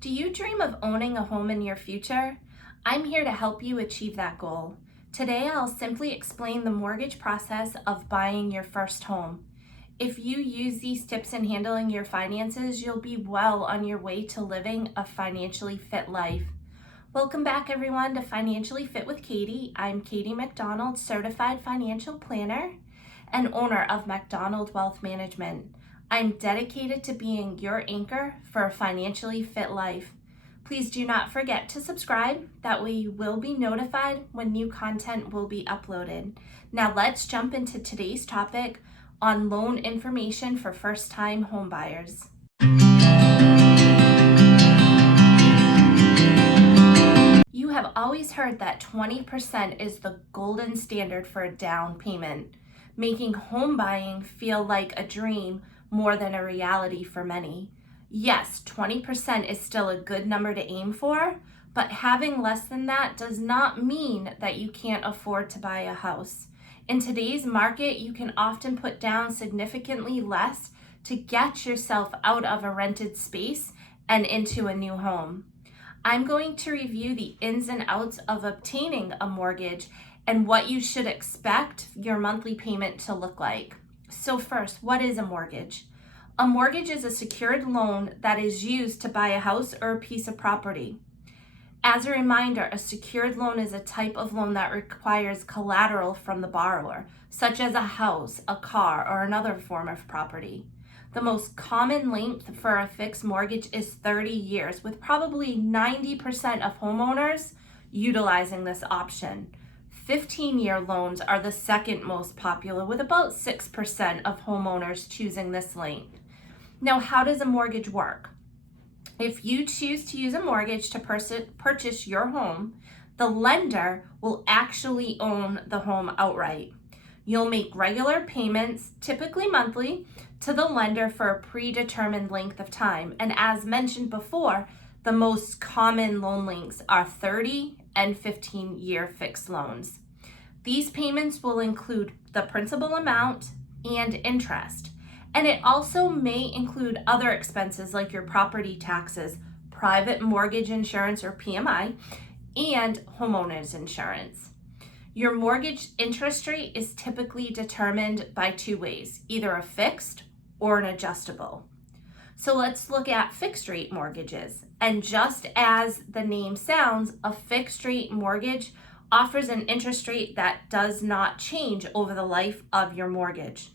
Do you dream of owning a home in your future? I'm here to help you achieve that goal. Today, I'll simply explain the mortgage process of buying your first home. If you use these tips in handling your finances, you'll be well on your way to living a financially fit life. Welcome back, everyone, to Financially Fit with Katie. I'm Katie MacDonald, certified financial planner and owner of MacDonald Wealth Management. I'm dedicated to being your anchor for a financially fit life. Please do not forget to subscribe. That way you will be notified when new content will be uploaded. Now let's jump into today's topic on loan information for first-time homebuyers. You have always heard that 20% is the golden standard for a down payment, making home buying feel like a dream more than a reality for many. Yes, 20% is still a good number to aim for, but having less than that does not mean that you can't afford to buy a house. In today's market, you can often put down significantly less to get yourself out of a rented space and into a new home. I'm going to review the ins and outs of obtaining a mortgage and what you should expect your monthly payment to look like. So first, what is a mortgage? A mortgage is a secured loan that is used to buy a house or a piece of property. As a reminder, a secured loan is a type of loan that requires collateral from the borrower, such as a house, a car, or another form of property. The most common length for a fixed mortgage is 30 years, with probably 90% of homeowners utilizing this option. 15-year loans are the second most popular, with about 6% of homeowners choosing this length. Now, how does a mortgage work? If you choose to use a mortgage to purchase your home, the lender will actually own the home outright. You'll make regular payments, typically monthly, to the lender for a predetermined length of time. And as mentioned before, the most common loan lengths are 30 and 15-year fixed loans. These payments will include the principal amount and interest. And it also may include other expenses like your property taxes, private mortgage insurance or PMI, and homeowners insurance. Your mortgage interest rate is typically determined by two ways, either a fixed or an adjustable. So let's look at fixed rate mortgages. And just as the name sounds, a fixed rate mortgage offers an interest rate that does not change over the life of your mortgage.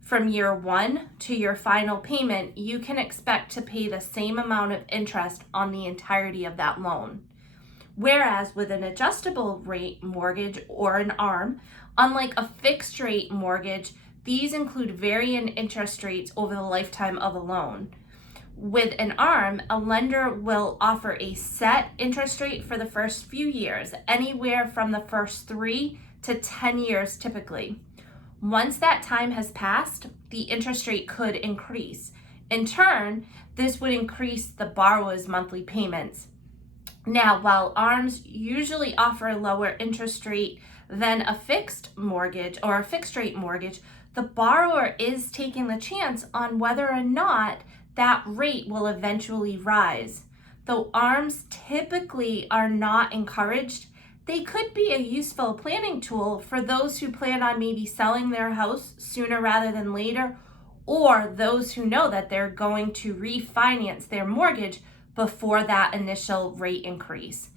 From year one to your final payment, you can expect to pay the same amount of interest on the entirety of that loan. Whereas with an adjustable rate mortgage or an ARM, unlike a fixed rate mortgage, these include varying interest rates over the lifetime of a loan. With an ARM, a lender will offer a set interest rate for the first few years, anywhere from the first 3 to 10 years typically. Once that time has passed, the interest rate could increase. In turn, this would increase the borrower's monthly payments. Now, while ARMs usually offer a lower interest rate than a fixed mortgage or a fixed rate mortgage, the borrower is taking the chance on whether or not that rate will eventually rise. Though ARMs typically are not encouraged, they could be a useful planning tool for those who plan on maybe selling their house sooner rather than later, or those who know that they're going to refinance their mortgage before that initial rate increase.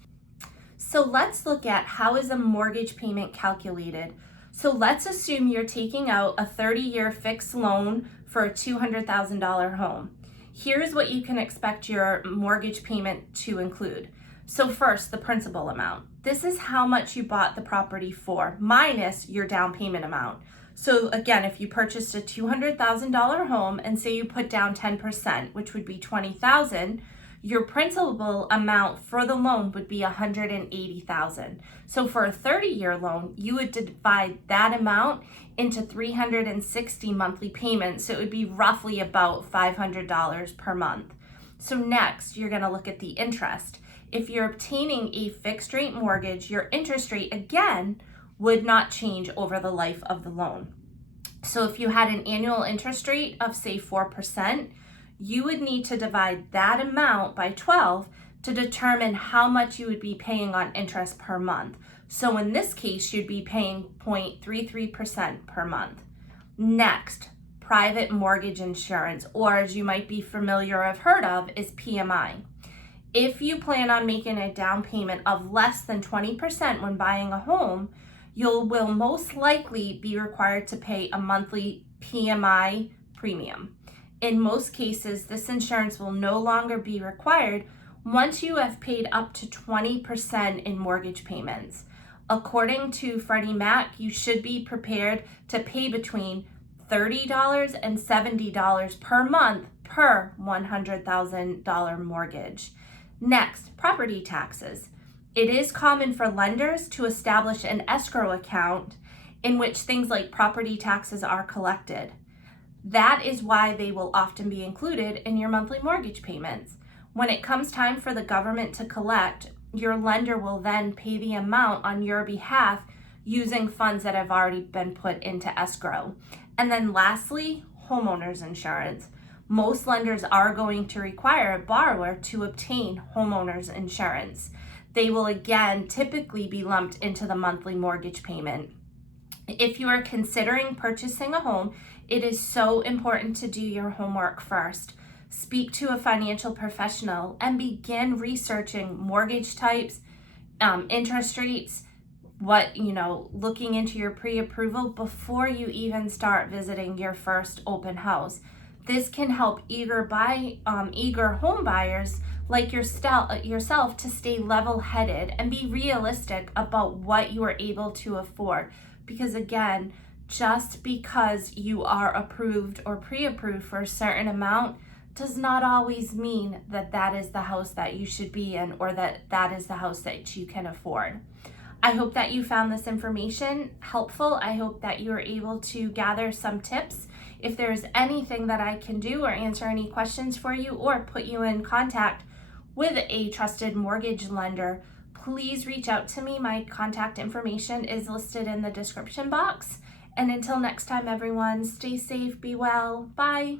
So let's look at how is a mortgage payment calculated. So let's assume you're taking out a 30-year fixed loan for a $200,000 home. Here's what you can expect your mortgage payment to include. So first, the principal amount. This is how much you bought the property for, minus your down payment amount. So again, if you purchased a $200,000 home and say you put down 10%, which would be $20,000, your principal amount for the loan would be $180,000. So for a 30-year loan, you would divide that amount into 360 monthly payments. So it would be roughly about $500 per month. So next, you're going to look at the interest. If you're obtaining a fixed rate mortgage, your interest rate again would not change over the life of the loan. So if you had an annual interest rate of say 4%, you would need to divide that amount by 12 to determine how much you would be paying on interest per month. So in this case, you'd be paying 0.33% per month. Next, private mortgage insurance, or as you might be familiar or have heard of, is PMI. If you plan on making a down payment of less than 20% when buying a home, you will most likely be required to pay a monthly PMI premium. In most cases, this insurance will no longer be required once you have paid up to 20% in mortgage payments. According to Freddie Mac, you should be prepared to pay between $30 and $70 per month per $100,000 mortgage. Next, property taxes. It is common for lenders to establish an escrow account in which things like property taxes are collected. That is why they will often be included in your monthly mortgage payments. When it comes time for the government to collect, your lender will then pay the amount on your behalf using funds that have already been put into escrow. And then lastly, homeowners insurance. Most lenders are going to require a borrower to obtain homeowners insurance. They will again typically be lumped into the monthly mortgage payment. If you are considering purchasing a home, it is so important to do your homework first. Speak to a financial professional and begin researching mortgage types, interest rates, looking into your pre-approval before you even start visiting your first open house. This can help eager home buyers like yourself to stay level-headed and be realistic about what you are able to afford. Because again, just because you are approved or pre-approved for a certain amount does not always mean that that is the house that you should be in or that that is the house that you can afford. I hope that you found this information helpful. I hope that you are able to gather some tips. If there's anything that I can do or answer any questions for you or put you in contact with a trusted mortgage lender, please reach out to me. My contact information is listed in the description box. And until next time, everyone, stay safe, be well. Bye.